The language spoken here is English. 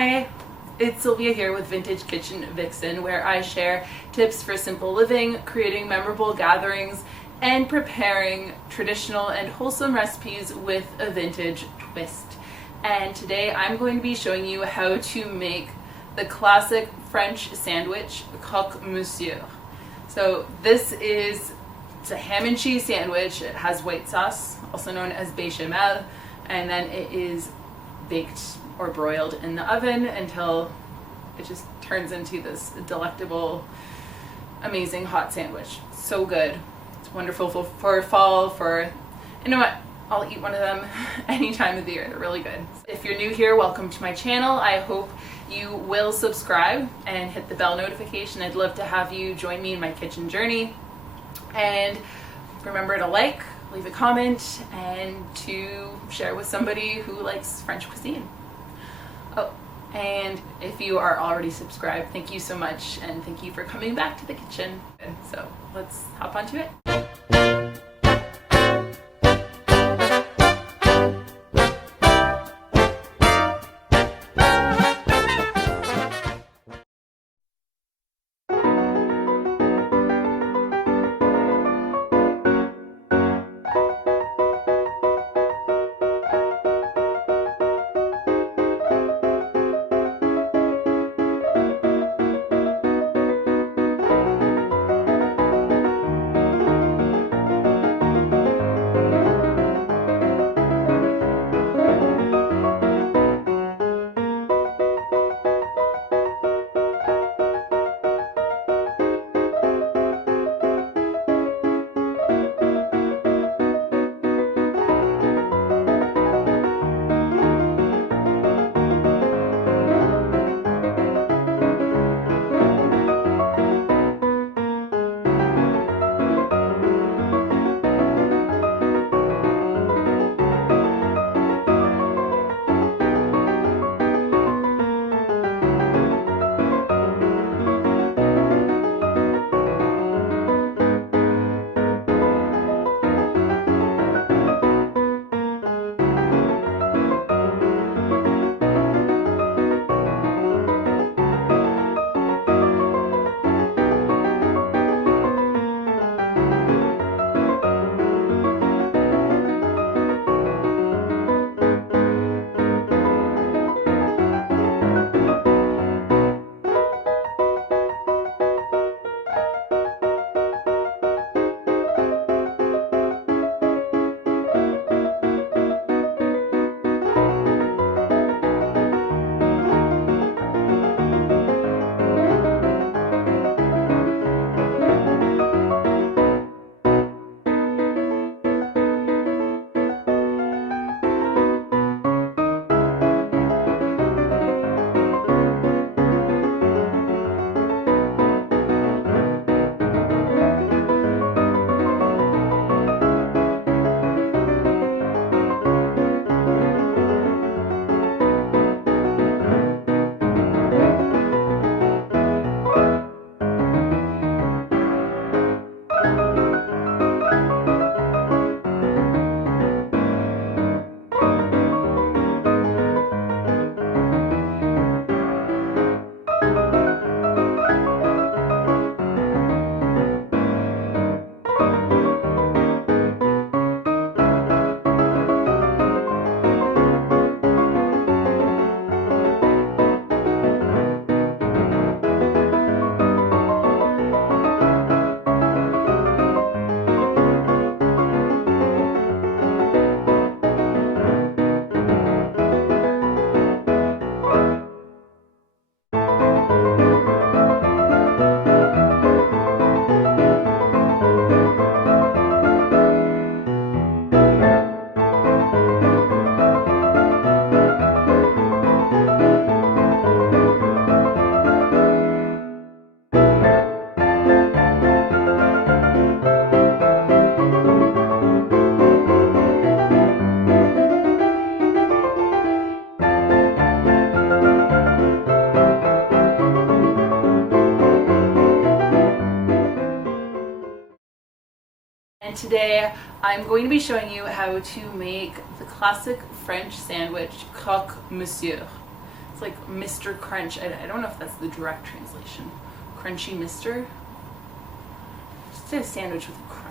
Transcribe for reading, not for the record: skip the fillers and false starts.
Hi, it's Sylvia here with Vintage Kitchen Vixen, where I share tips for simple living, creating memorable gatherings, and preparing traditional and wholesome recipes with a vintage twist. And today I'm going to be showing you how to make the classic French sandwich, Croque-Monsieur. So it's a ham and cheese sandwich. It has white sauce, also known as béchamel, and then it is baked or broiled in the oven until it just turns into this delectable, amazing hot sandwich. So good. It's wonderful for fall, you know what, I'll eat one of them any time of the year. They're really good. If you're new here, welcome to my channel. I hope you will subscribe and hit the bell notification. I'd love to have you join me in my kitchen journey. And remember to like, leave a comment, and to share with somebody who likes French cuisine. Oh, and if you are already subscribed, thank you so much, and thank you for coming back to the kitchen. So let's hop onto it. And today I'm going to be showing you how to make the classic French sandwich Croque-Monsieur. It's like Mr. Crunch. I don't know if that's the direct translation. Crunchy Mister. Just a sandwich with a crunch.